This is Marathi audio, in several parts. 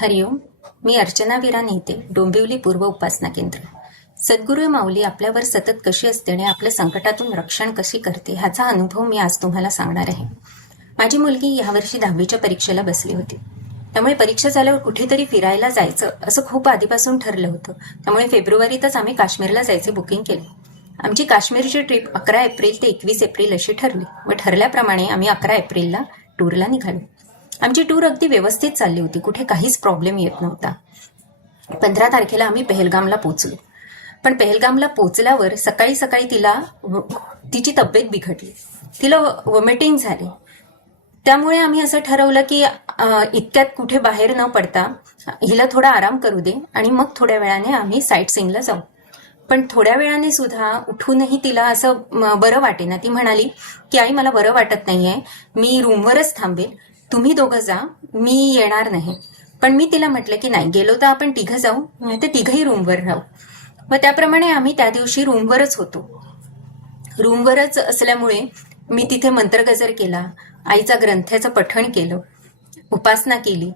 हरिओम मी अर्चना विरा नेते डोंबिवली पूर्व उपासना केंद्र. सद्गुरू माऊली आपल्यावर सतत कशी असते आणि आपल्या संकटातून रक्षण कशी करते ह्याचा अनुभव मी आज तुम्हाला सांगणार आहे. माझी मुलगी यावर्षी दहावीच्या परीक्षेला बसली होती. त्यामुळे परीक्षा झाल्यावर कुठेतरी फिरायला जायचं असं खूप आधीपासून ठरलं होतं. त्यामुळे फेब्रुवारीतच आम्ही काश्मीरला जायचे बुकिंग केले. आमची काश्मीरची ट्रिप अकरा एप्रिल ते एकवीस एप्रिल अशी ठरली. व ठरल्याप्रमाणे आम्ही अकरा एप्रिलला टूरला निघालो. आमची टूर अगदी व्यवस्थित चालली होती. कुठे काहीच प्रॉब्लेम येत नव्हता. पंधरा तारखेला आम्ही पेहलगामला पोचलो पण पेहलगामला पोचल्यावर सकाळी सकाळी तिला तिची तब्येत बिघडली. तिला वॉमिटिंग झाली. त्यामुळे आम्ही असं ठरवलं की इतक्यात कुठे बाहेर न पडता हिला थोडा आराम करू दे आणि मग थोड्या वेळाने आम्ही साईट सीनला जाऊ. पण थोड्या वेळाने सुद्धा उठूनही तिला असं म, बरं वाटेना. ती म्हणाली की आई मला बरं वाटत नाहीये. मी रूमवरच थांबेल तुम्ही दोघं जा मी येणार नाही. पण मी तिला म्हटलं की नाही गेलो तर आपण तिघं जाऊ नाही तर तिघही रूमवर राहू. मग त्याप्रमाणे आम्ही त्या दिवशी रूमवरच होतो. रूमवरच असल्यामुळे मी तिथे मंत्रगजर केला आईचा ग्रंथाचं पठण केलं उपासना केली.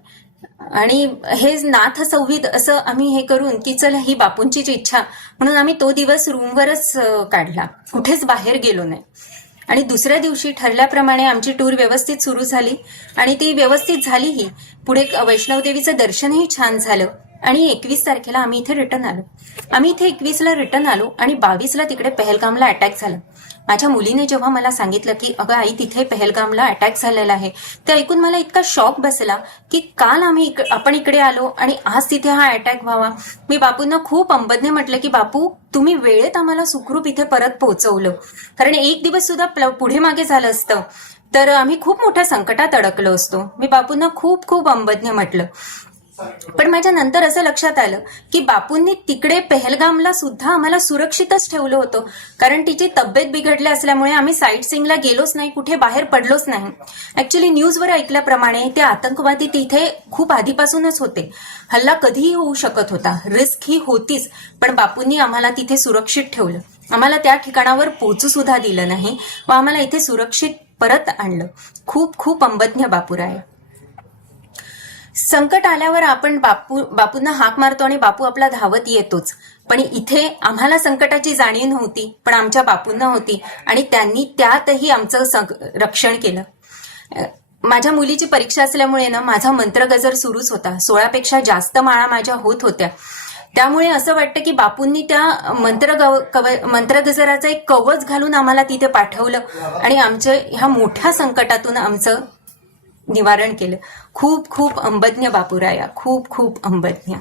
आणि हे नाथ संवित असं आम्ही हे करून की चल ही बापूंचीच इच्छा. म्हणून आम्ही तो दिवस रूमवरच काढला. कुठेच बाहेर गेलो नाही. आणि दुसऱ्या दिवशी ठरल्याप्रमाणे आमची टूर व्यवस्थित सुरू झाली. आणि ती व्यवस्थित झालीही पुढे वैष्णवदेवीचं दर्शनही छान झालं. आणि एकवीस तारखेला आम्ही इथे रिटर्न आलो. आम्ही इथे एकवीसला रिटर्न आलो आणि बावीसला तिकडे पहलगामला अटॅक झाला. माझ्या मुलीने जेव्हा मला सांगितलं की अगं आई तिथे पहलगामला अटॅक झालेला आहे. ते ऐकून मला इतका शॉक बसला की काल आम्ही इक- आपण इकडे आलो आणि आज तिथे हा अटॅक व्हावा. मी बापूंना खूप अंबदने म्हटलं की बापू तुम्ही वेळेत आम्हाला सुखरूप इथे परत पोहोचवलं. कारण एक दिवस सुद्धा पुढे मागे झालं असतं. तर आम्ही खूप मोठ्या संकटात अडकलो असतो. मी बापूंना खूप खूप अंबदने म्हटलं. पण माझ्या नंतर असं लक्षात आलं की बापूंनी तिकडे पहलगामला सुद्धा आम्हाला सुरक्षितच ठेवलं होतं. कारण तिची तब्येत बिघडली असल्यामुळे आम्ही साईट सिंगला गेलोच नाही कुठे बाहेर पडलोच नाही. ऍक्च्युली न्यूजवर ऐकल्याप्रमाणे ते आतंकवादी तिथे खूप आधीपासूनच होते. हल्ला कधीही होऊ शकत होता रिस्क ही होतीच पण बापूंनी आम्हाला तिथे सुरक्षित ठेवलं. आम्हाला त्या ठिकाणावर पोचू सुद्धा दिलं नाही व आम्हाला इथे सुरक्षित परत आणलं. खूप खूप अंबज्ञ बापूराय. संकट आल्यावर आपण बापू बापूंना हाक मारतो आणि बापू आपला धावत येतोच. पण इथे आम्हाला संकटाची जाणीव नव्हती पण आमच्या बापूंना होती आणि त्यांनी त्यातही आमचं रक्षण केलं. माझ्या मुलीची परीक्षा असल्यामुळे ना माझा मंत्रगजर सुरूच होता. सोळापेक्षा जास्त माळा माझ्या होत होत्या. त्यामुळे असं वाटतं की बापूंनी त्या मंत्र मंत्रगजराचं एक कवच घालून आम्हाला तिथे पाठवलं आणि आमच्या ह्या मोठ्या संकटातून आमचं निवारण केलं. खूप खूप अंबज्ञ बापूराया. खूप खूप अंबज्ञ.